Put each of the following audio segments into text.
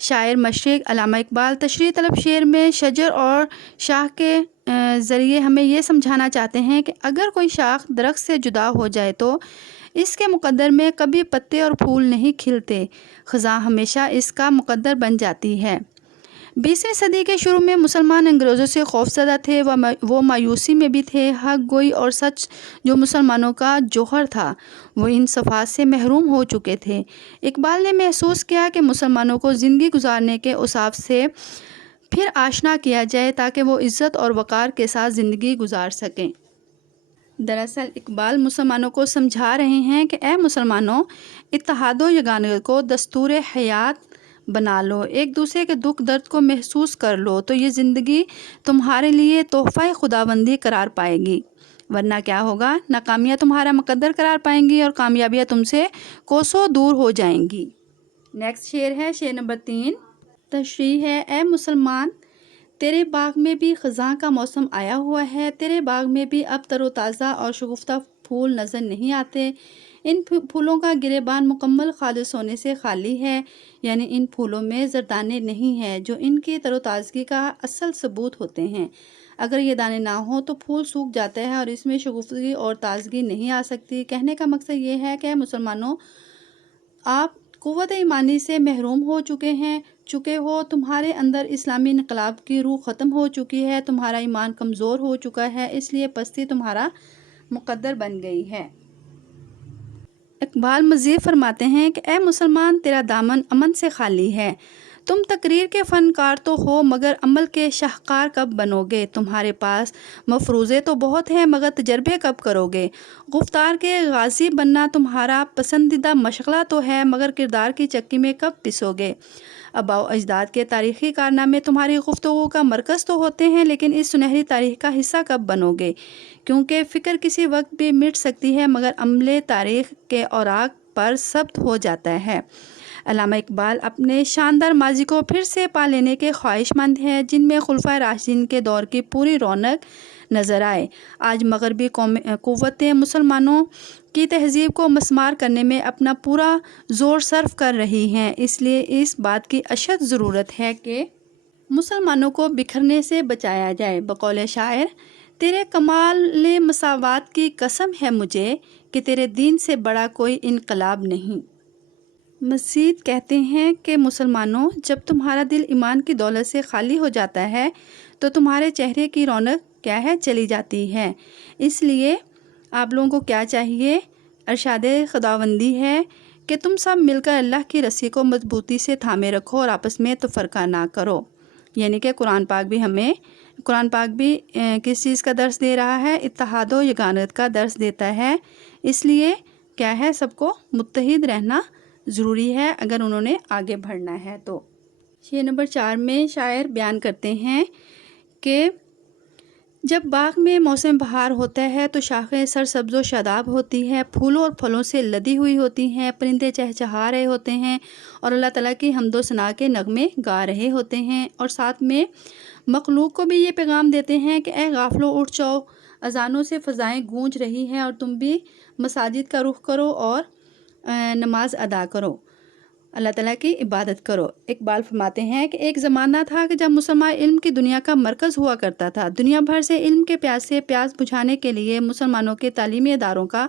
شاعر مشرق علامہ اقبال تشریح طلب شعر میں شجر اور شاخ کے ذریعے ہمیں یہ سمجھانا چاہتے ہیں کہ اگر کوئی شاخ درخت سے جدا ہو جائے تو اس کے مقدر میں کبھی پتے اور پھول نہیں کھلتے، خزاں ہمیشہ اس کا مقدر بن جاتی ہے۔ 20ویں صدی کے شروع میں مسلمان انگریزوں سے خوفزدہ تھے، وہ مایوسی میں بھی تھے۔ حق گوئی اور سچ جو مسلمانوں کا جوہر تھا وہ ان صفات سے محروم ہو چکے تھے۔ اقبال نے محسوس کیا کہ مسلمانوں کو زندگی گزارنے کے اوصاف سے پھر آشنا کیا جائے تاکہ وہ عزت اور وقار کے ساتھ زندگی گزار سکیں۔ دراصل اقبال مسلمانوں کو سمجھا رہے ہیں کہ اے مسلمانوں، اتحاد و یگانگی کو دستور حیات بنا لو، ایک دوسرے کے دکھ درد کو محسوس کر لو تو یہ زندگی تمہارے لیے تحفہ خداوندی قرار پائے گی، ورنہ کیا ہوگا؟ ناکامیاں تمہارا مقدر قرار پائیں گی اور کامیابیاں تم سے کوسوں دور ہو جائیں گی۔ نیکسٹ شعر ہے شعر نمبر 3، تشریح ہے۔ اے مسلمان، تیرے باغ میں بھی خزاں کا موسم آیا ہوا ہے، تیرے باغ میں بھی اب تر و تازہ اور شگفتہ پھول نظر نہیں آتے۔ ان پھولوں کا گریبان مکمل خالص ہونے سے خالی ہے، یعنی ان پھولوں میں زردانے نہیں ہیں جو ان کی تر و تازگی کا اصل ثبوت ہوتے ہیں۔ اگر یہ دانے نہ ہوں تو پھول سوکھ جاتا ہے اور اس میں شگفتگی اور تازگی نہیں آ سکتی۔ کہنے کا مقصد یہ ہے کہ مسلمانوں، آپ قوت ایمانی سے محروم ہو چکے ہو، تمہارے اندر اسلامی انقلاب کی روح ختم ہو چکی ہے، تمہارا ایمان کمزور ہو چکا ہے، اس لیے پستی تمہارا مقدر بن گئی ہے۔ اقبال مزید فرماتے ہیں کہ اے مسلمان، تیرا دامن امن سے خالی ہے، تم تقریر کے فنکار تو ہو مگر عمل کے شاہکار کب بنو گے؟ تمہارے پاس مفروضے تو بہت ہیں مگر تجربے کب کرو گے؟ گفتار کے غازی بننا تمہارا پسندیدہ مشغلہ تو ہے مگر کردار کی چکی میں کب پسو گے؟ آباء و اجداد کے تاریخی کارنامے تمہاری گفتگو کا مرکز تو ہوتے ہیں لیکن اس سنہری تاریخ کا حصہ کب بنو گے؟ کیونکہ فکر کسی وقت بھی مٹ سکتی ہے مگر عمل تاریخ کے اوراق پر ثبت ہو جاتا ہے۔ علامہ اقبال اپنے شاندار ماضی کو پھر سے پا لینے کے خواہش مند ہیں جن میں خلفائے راشدین کے دور کی پوری رونق نظر آئے۔ آج مغربی قوتیں مسلمانوں کی تہذیب کو مسمار کرنے میں اپنا پورا زور صرف کر رہی ہیں، اس لیے اس بات کی اشد ضرورت ہے کہ مسلمانوں کو بکھرنے سے بچایا جائے۔ بقول شاعر، تیرے کمال مساوات کی قسم ہے مجھے کہ تیرے دین سے بڑا کوئی انقلاب نہیں۔ مزید کہتے ہیں کہ مسلمانوں، جب تمہارا دل ایمان کی دولت سے خالی ہو جاتا ہے تو تمہارے چہرے کی رونق کیا ہے؟ چلی جاتی ہے۔ اس لیے آپ لوگوں کو کیا چاہیے؟ ارشاد خداوندی ہے کہ تم سب مل کر اللہ کی رسی کو مضبوطی سے تھامے رکھو اور آپس میں تفرقہ نہ کرو، یعنی کہ قرآن پاک بھی کس چیز کا درس دے رہا ہے؟ اتحاد و یگانت کا درس دیتا ہے۔ اس لیے کیا ہے؟ سب کو متحد رہنا ضروری ہے اگر انہوں نے آگے بڑھنا ہے تو۔ شعر نمبر 4 میں شاعر بیان کرتے ہیں کہ جب باغ میں موسم بہار ہوتا ہے تو شاخیں سرسبز و شاداب ہوتی ہے، پھولوں اور پھلوں سے لدی ہوئی ہوتی ہیں، پرندے چہچہا رہے ہوتے ہیں اور اللہ تعالیٰ کی حمد و ثنا کے نغمے گا رہے ہوتے ہیں، اور ساتھ میں مخلوق کو بھی یہ پیغام دیتے ہیں کہ اے غافلو اٹھ جاؤ، اذانوں سے فضائیں گونج رہی ہیں اور تم بھی مساجد کا رخ کرو اور نماز ادا کرو، اللہ تعالیٰ کی عبادت کرو۔ اقبال فرماتے ہیں کہ ایک زمانہ تھا کہ جب مسلمان علم کی دنیا کا مرکز ہوا کرتا تھا، دنیا بھر سے علم کے پیاس بجھانے کے لیے مسلمانوں کے تعلیمی اداروں کا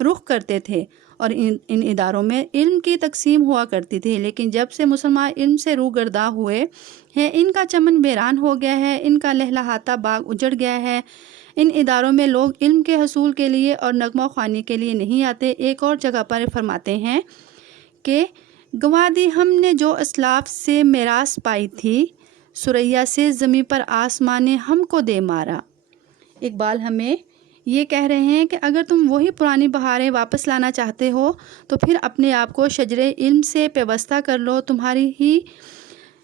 رخ کرتے تھے اور ان اداروں میں علم کی تقسیم ہوا کرتی تھی، لیکن جب سے مسلمان علم سے روگرداں ہوئے ہیں، ان کا چمن ویران ہو گیا ہے، ان کا لہلہاتا باغ اجڑ گیا ہے۔ ان اداروں میں لوگ علم کے حصول کے لیے اور نغمہ خوانی کے لیے نہیں آتے۔ ایک اور جگہ پر فرماتے ہیں کہ گنوا دی ہم نے جو اسلاف سے میراث پائی تھی، ثریا سے زمیں پر آسمان نے ہم کو دے مارا۔ اقبال ہمیں یہ کہہ رہے ہیں کہ اگر تم وہی پرانی بہاریں واپس لانا چاہتے ہو تو پھر اپنے آپ کو شجرے علم سے پیوستہ کر لو، تمہاری ہی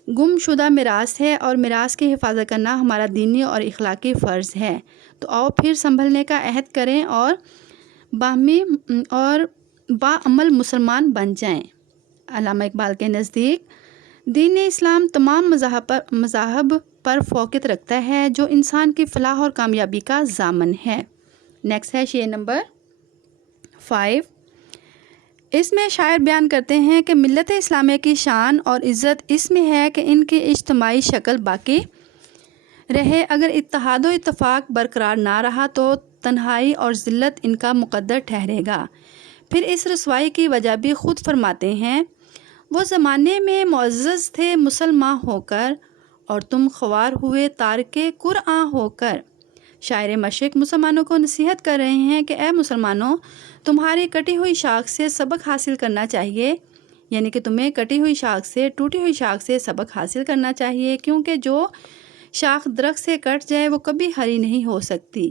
گم شدہ میراث ہے اور میراث کی حفاظت کرنا ہمارا دینی اور اخلاقی فرض ہے۔ تو آؤ پھر سنبھلنے کا عہد کریں اور باہمی اور باعمل مسلمان بن جائیں۔ علامہ اقبال کے نزدیک دین اسلام تمام مذاہب پر فوقیت رکھتا ہے جو انسان کی فلاح اور کامیابی کا ضامن ہے۔ نیکسٹ ہے شعر نمبر 5، اس میں شاعر بیان کرتے ہیں کہ ملت اسلامیہ کی شان اور عزت اس میں ہے کہ ان کی اجتماعی شکل باقی رہے۔ اگر اتحاد و اتفاق برقرار نہ رہا تو تنہائی اور ذلت ان کا مقدر ٹھہرے گا۔ پھر اس رسوائی کی وجہ بھی خود فرماتے ہیں، وہ زمانے میں معزز تھے مسلمان ہو کر، اور تم خوار ہوئے تارک قرآن ہو کر۔ شاعر مشرق مسلمانوں کو نصیحت کر رہے ہیں کہ اے مسلمانوں، تمہاری کٹی ہوئی شاخ سے سبق حاصل کرنا چاہیے، یعنی کہ تمہیں کٹی ہوئی شاخ سے، ٹوٹی ہوئی شاخ سے سبق حاصل کرنا چاہیے، کیونکہ جو شاخ درخت سے کٹ جائے وہ کبھی ہری نہیں ہو سکتی۔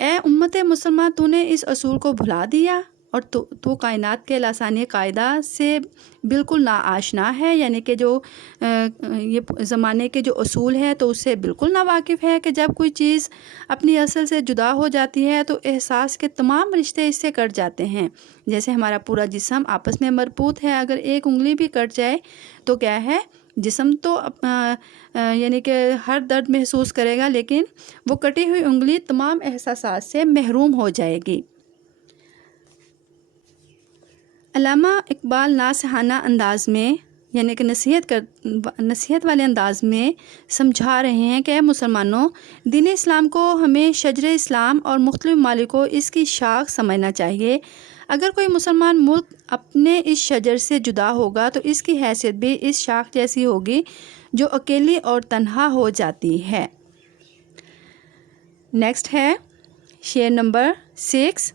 اے امت مسلمہ، تو نے اس اصول کو بھلا دیا اور تو کائنات کے لسانی قاعدہ سے بالکل ناآشنا ہے، یعنی کہ جو یہ زمانے کے جو اصول ہے تو اس سے بالکل ناواقف ہے کہ جب کوئی چیز اپنی اصل سے جدا ہو جاتی ہے تو احساس کے تمام رشتے اس سے کٹ جاتے ہیں۔ جیسے ہمارا پورا جسم آپس میں مربوط ہے، اگر ایک انگلی بھی کٹ جائے تو کیا ہے، جسم تو یعنی کہ ہر درد محسوس کرے گا، لیکن وہ کٹی ہوئی انگلی تمام احساسات سے محروم ہو جائے گی۔ علامہ اقبال ناصحانہ انداز میں، یعنی کہ نصیحت والے انداز میں سمجھا رہے ہیں کہ اے مسلمانوں، دین اسلام کو ہمیں شجر اسلام اور مختلف ممالک کو اس کی شاخ سمجھنا چاہیے۔ اگر کوئی مسلمان ملک اپنے اس شجر سے جدا ہوگا تو اس کی حیثیت بھی اس شاخ جیسی ہوگی جو اکیلی اور تنہا ہو جاتی ہے۔ نیکسٹ ہے شعر نمبر 6،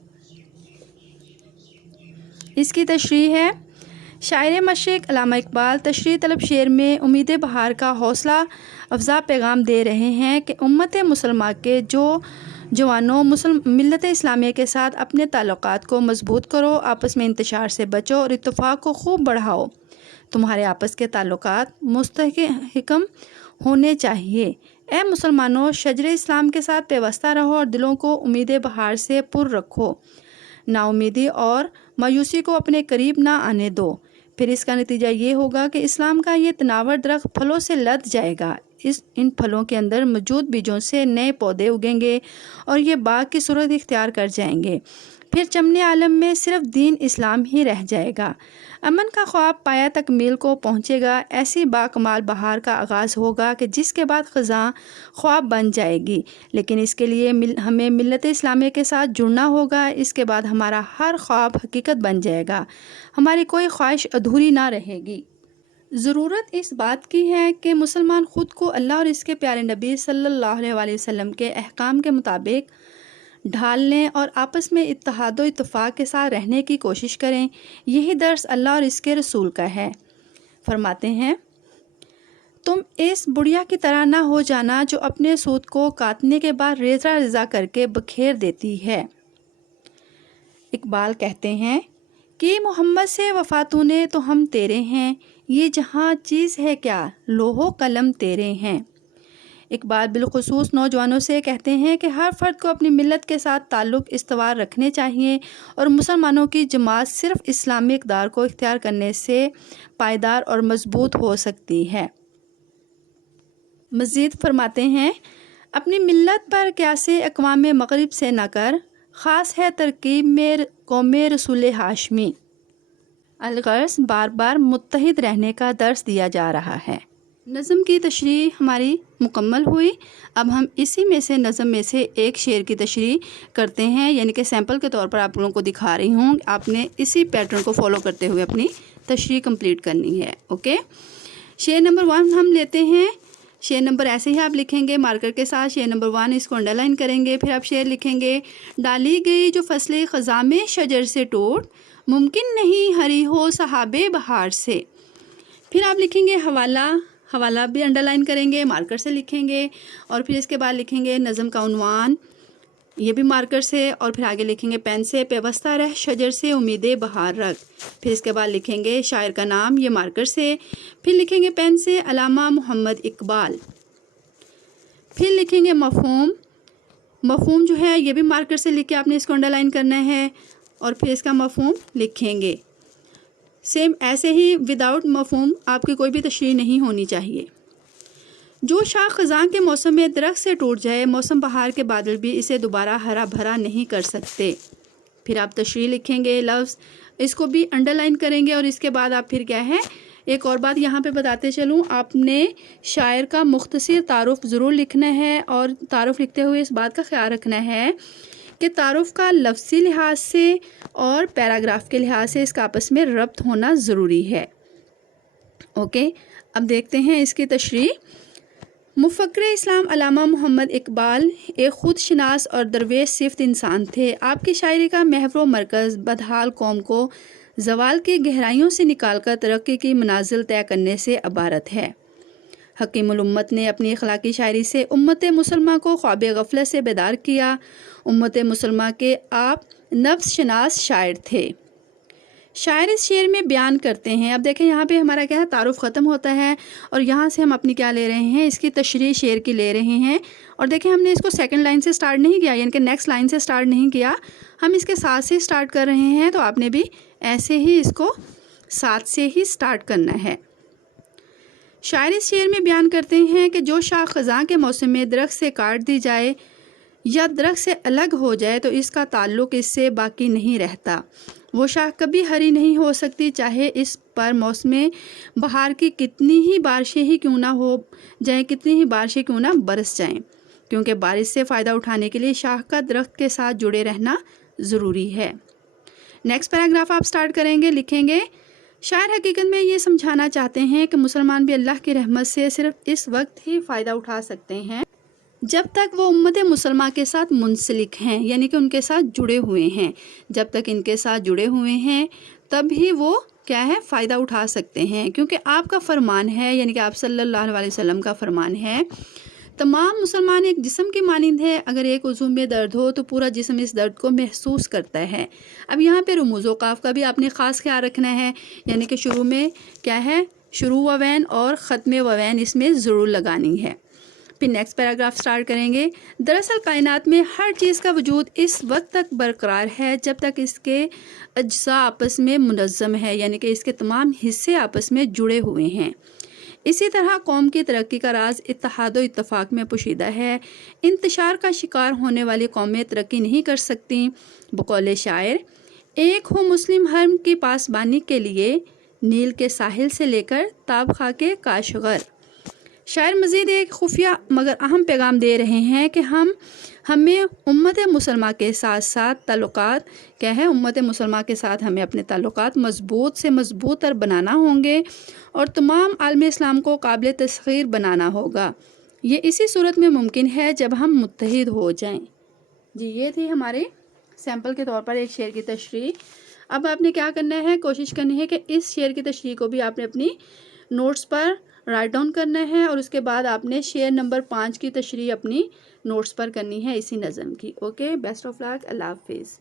اس کی تشریح ہے۔ شاعر مشرق علامہ اقبال تشریح طلب شعر میں امید بہار کا حوصلہ افزا پیغام دے رہے ہیں کہ امت مسلمہ کے جوانوں، ملت اسلامیہ کے ساتھ اپنے تعلقات کو مضبوط کرو، آپس میں انتشار سے بچو اور اتفاق کو خوب بڑھاؤ۔ تمہارے آپس کے تعلقات مستحکم ہونے چاہیے۔ اے مسلمانوں، شجر اسلام کے ساتھ پیوستہ رہو اور دلوں کو امید بہار سے پر رکھو۔ نا امیدی اور مایوسی کو اپنے قریب نہ آنے دو، پھر اس کا نتیجہ یہ ہوگا کہ اسلام کا یہ تناور درخت پھلوں سے لد جائے گا۔ ان پھلوں کے اندر موجود بیجوں سے نئے پودے اگیں گے اور یہ باغ کی صورت اختیار کر جائیں گے۔ پھر چمن عالم میں صرف دین اسلام ہی رہ جائے گا۔ امن کا خواب پایا تکمیل کو پہنچے گا۔ ایسی باکمال بہار کا آغاز ہوگا کہ جس کے بعد خزاں خواب بن جائے گی، لیکن اس کے لیے ہمیں ملت اسلامیہ کے ساتھ جڑنا ہوگا۔ اس کے بعد ہمارا ہر خواب حقیقت بن جائے گا، ہماری کوئی خواہش ادھوری نہ رہے گی۔ ضرورت اس بات کی ہے کہ مسلمان خود کو اللہ اور اس کے پیارے نبی صلی اللہ علیہ وسلم کے احکام کے مطابق ڈھال لیں اور آپس میں اتحاد و اتفاق کے ساتھ رہنے کی کوشش کریں۔ یہی درس اللہ اور اس کے رسول کا ہے۔ فرماتے ہیں، تم اس بڑھیا کی طرح نہ ہو جانا جو اپنے سود کو کاٹنے کے بعد ریزہ ریزہ کر کے بکھیر دیتی ہے۔ اقبال کہتے ہیں کہ محمد سے وفا تو نے تو ہم تیرے ہیں، یہ جہاں چیز ہے کیا لوح و قلم تیرے ہیں۔ اقبال بالخصوص نوجوانوں سے کہتے ہیں کہ ہر فرد کو اپنی ملت کے ساتھ تعلق استوار رکھنے چاہیے اور مسلمانوں کی جماعت صرف اسلامی اقدار کو اختیار کرنے سے پائیدار اور مضبوط ہو سکتی ہے۔ مزید فرماتے ہیں، اپنی ملت پر قیاس اقوام مغرب سے نہ کر، خاص ہے ترکیب میں قوم رسول ہاشمی۔ الغرض بار بار متحد رہنے کا درس دیا جا رہا ہے۔ نظم کی تشریح ہماری مکمل ہوئی۔ اب ہم اسی میں سے نظم میں سے ایک شعر کی تشریح کرتے ہیں، یعنی کہ سیمپل کے طور پر آپ لوگوں کو دکھا رہی ہوں۔ آپ نے اسی پیٹرن کو فالو کرتے ہوئے اپنی تشریح کمپلیٹ کرنی ہے۔ اوکے، شعر نمبر 1 ہم لیتے ہیں۔ شعر نمبر ایسے ہی آپ لکھیں گے مارکر کے ساتھ۔ شعر نمبر 1 اس کو انڈر لائن کریں گے، پھر آپ شعر لکھیں گے، ڈالی گئی جو فصل خزاں میں شجر سے ٹوٹ، ممکن نہیں ہری ہو صحاب بہار سے۔ پھر آپ لکھیں گے حوالہ بھی انڈر لائن کریں گے، مارکر سے لکھیں گے، اور پھر اس کے بعد لکھیں گے نظم کا عنوان، یہ بھی مارکر سے، اور پھر آگے لکھیں گے پین سے پیوستہ رہ شجر سے امید بہار رکھ۔ پھر اس کے بعد لکھیں گے شاعر کا نام، یہ مارکر سے، پھر لکھیں گے پین سے علامہ محمد اقبال۔ پھر لکھیں گے مفہوم جو ہے یہ بھی مارکر سے لکھ کے آپ نے اس کو انڈر لائن کرنا ہے، اور پھر اس کا مفہوم لکھیں گے۔ سیم ایسے ہی وداؤٹ مفہوم آپ کی کوئی بھی تشریح نہیں ہونی چاہیے۔ جو شاخ خزاں کے موسم میں درخت سے ٹوٹ جائے، موسم بہار کے بادل بھی اسے دوبارہ ہرا بھرا نہیں کر سکتے۔ پھر آپ تشریح لکھیں گے لفظ، اس کو بھی انڈر لائن کریں گے، اور اس کے بعد آپ پھر کیا ہے، ایک اور بات یہاں پہ بتاتے چلوں، آپ نے شاعر کا مختصر تعارف ضرور لکھنا ہے، اور تعارف لکھتے ہوئے اس بات کا خیال رکھنا ہے کہ تعارف کا لفظی لحاظ سے اور پیراگراف کے لحاظ سے اس کا آپس میں ربط ہونا ضروری ہے۔ اوکے، اب دیکھتے ہیں اس کی تشریح۔ مفکر اسلام علامہ محمد اقبال ایک خود شناس اور درویش صفت انسان تھے۔ آپ کی شاعری کا محور و مرکز بدحال قوم کو زوال کی گہرائیوں سے نکال کر ترقی کی منازل طے کرنے سے عبارت ہے۔ حکیم الامت نے اپنی اخلاقی شاعری سے امت مسلمہ کو خواب غفلت سے بیدار کیا۔ امت مسلمہ کے آپ نفس شناس شاعر تھے۔ شاعر اس شعر میں بیان کرتے ہیں، اب دیکھیں یہاں پہ ہمارا کیا ہے، تعارف ختم ہوتا ہے، اور یہاں سے ہم اپنی کیا لے رہے ہیں، اس کی تشریح شعر کی لے رہے ہیں۔ اور دیکھیں ہم نے اس کو سیکنڈ لائن سے سٹارٹ نہیں کیا، یعنی کہ نیکسٹ لائن سے سٹارٹ نہیں کیا، ہم اس کے ساتھ سے سٹارٹ کر رہے ہیں، تو آپ نے بھی ایسے ہی اس کو ساتھ سے ہی سٹارٹ کرنا ہے۔ شاعر اس شعر میں بیان کرتے ہیں کہ جو شاخ خزاں کے موسم میں درخت سے کاٹ دی جائے یا درخت سے الگ ہو جائے تو اس کا تعلق اس سے باقی نہیں رہتا۔ وہ شاخ کبھی ہری نہیں ہو سکتی، چاہے اس پر موسم بہار کی کتنی ہی بارشیں ہی کیوں نہ ہو جائیں، کتنی ہی بارشیں کیوں نہ برس جائیں، کیونکہ بارش سے فائدہ اٹھانے کے لیے شاخ کا درخت کے ساتھ جڑے رہنا ضروری ہے۔ نیکسٹ پیراگراف آپ سٹارٹ کریں گے، لکھیں گے، شاعر حقیقت میں یہ سمجھانا چاہتے ہیں کہ مسلمان بھی اللہ کی رحمت سے صرف اس وقت ہی فائدہ اٹھا سکتے ہیں جب تک وہ امت مسلمہ کے ساتھ منسلک ہیں، یعنی کہ ان کے ساتھ جڑے ہوئے ہیں۔ جب تک ان کے ساتھ جڑے ہوئے ہیں تب ہی وہ کیا ہے، فائدہ اٹھا سکتے ہیں، کیونکہ آپ کا فرمان ہے، یعنی کہ آپ صلی اللہ علیہ وسلم کا فرمان ہے، تمام مسلمان ایک جسم کی مانند ہے، اگر ایک عضو میں درد ہو تو پورا جسم اس درد کو محسوس کرتا ہے۔ اب یہاں پہ رموز و قاف کا بھی آپ نے خاص خیال رکھنا ہے، یعنی کہ شروع میں کیا ہے، شروع ووین اور ختم ووین اس میں ضرور لگانی ہے۔ پھر نیکسٹ پیراگراف سٹارٹ کریں گے، دراصل کائنات میں ہر چیز کا وجود اس وقت تک برقرار ہے جب تک اس کے اجزاء آپس میں منظم ہے، یعنی کہ اس کے تمام حصے آپس میں جڑے ہوئے ہیں۔ اسی طرح قوم کی ترقی کا راز اتحاد و اتفاق میں پوشیدہ ہے۔ انتشار کا شکار ہونے والی قومیں ترقی نہیں کر سکتی۔ بقول شاعر، ایک ہو مسلم حرم کی پاسبانی کے لیے، نیل کے ساحل سے لے کر تاب خاک کے کاشغر۔ شاعر مزید ایک خفیہ مگر اہم پیغام دے رہے ہیں کہ ہمیں امت مسلمہ کے ساتھ ساتھ تعلقات کیا ہے، امت مسلمہ کے ساتھ ہمیں اپنے تعلقات مضبوط سے مضبوط تر بنانا ہوں گے، اور تمام عالم اسلام کو قابل تسخیر بنانا ہوگا۔ یہ اسی صورت میں ممکن ہے جب ہم متحد ہو جائیں۔ جی یہ تھی ہمارے سیمپل کے طور پر ایک شعر کی تشریح۔ اب آپ نے کیا کرنا ہے، کوشش کرنی ہے کہ اس شعر کی تشریح کو بھی آپ نے اپنی نوٹس پر رائٹ ڈاؤن کرنا ہے، اور اس کے بعد آپ نے شعر نمبر 5 کی تشریح اپنی نوٹس پر کرنی ہے اسی نظم کی۔ اوکے، بیسٹ آف لک، اللہ حافظ۔